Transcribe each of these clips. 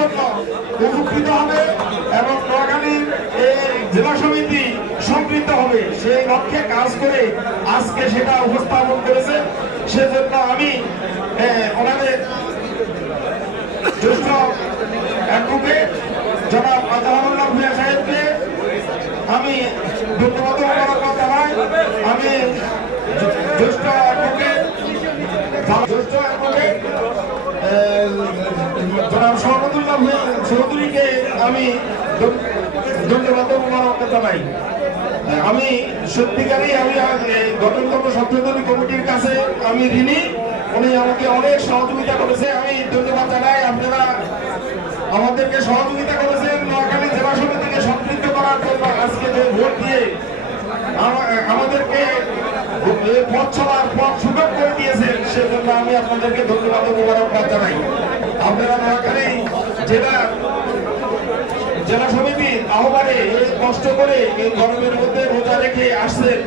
জন্য উপকৃত হবে এবং নোয়াখালীর জেলা সমিতি সমৃদ্ধ হবে সেই লক্ষ্যে কাজ করে আজকে সেটা উপস্থাপন করেছে। সেজন্য আমি ওনাদের জ্যেষ্ঠ অ্যাডভোকেট জনাব আজহারুল্লাহ ভূঁইয়া সাহেবকে আমি ধন্যবাদ জানাই। আমি জ্যেষ্ঠ অ্যাডভোকেট জনাব শওকতুল্লাহ চৌধুরীকে আমি ধন্যবাদ জানাই। আমি সত্যিকারই আমি গঠনতন্ত্র সংশোধনী কমিটির কাছে আমি ঋণী। উনি আমাকে অনেক সহযোগিতা করেছে, আমি ধন্যবাদ জানাই। আপনারা আমাদেরকে সহযোগিতা করেছেন নোয়াখালী জেলা সমিতিকে সমৃদ্ধ করার জন্য। আজকে যে ভোট দিয়ে আমাদেরকে পথ চলার পথ সুযোগ করে দিয়েছেন, সেজন্য আমি আপনাদেরকে ধন্যবাদ ও মোবারকবাদ জানাই। আপনারা নোয়াখালী জেলা সমিতির আহ্বানে কষ্ট করে এই গরমের মধ্যে রোজা রেখে আসছেন,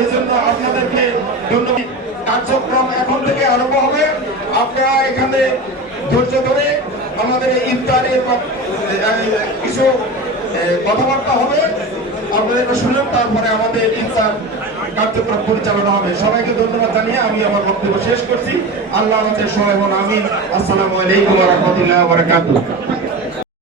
এই জন্য আপনাদেরকে ধন্যবাদ। কার্যক্রম এখন থেকে আরম্ভ হবে। আপনারা এখানে ধৈর্য ধরে আমাদের ইফতারের কিছু কথাবার্তা হবে, আপনাদের শুনুন, তারপরে আমাদের ইফতার কার্যক্রম পরিচালনা হবে। সবাইকে ধন্যবাদ জানিয়ে আমি আমার বক্তব্য শেষ করছি। আল্লাহ আমাদের সবাই বলুন আমিন। আসসালামু আলাইকুম ওয়া রাহমাতুল্লাহি ওয়া বারাকাতুহু।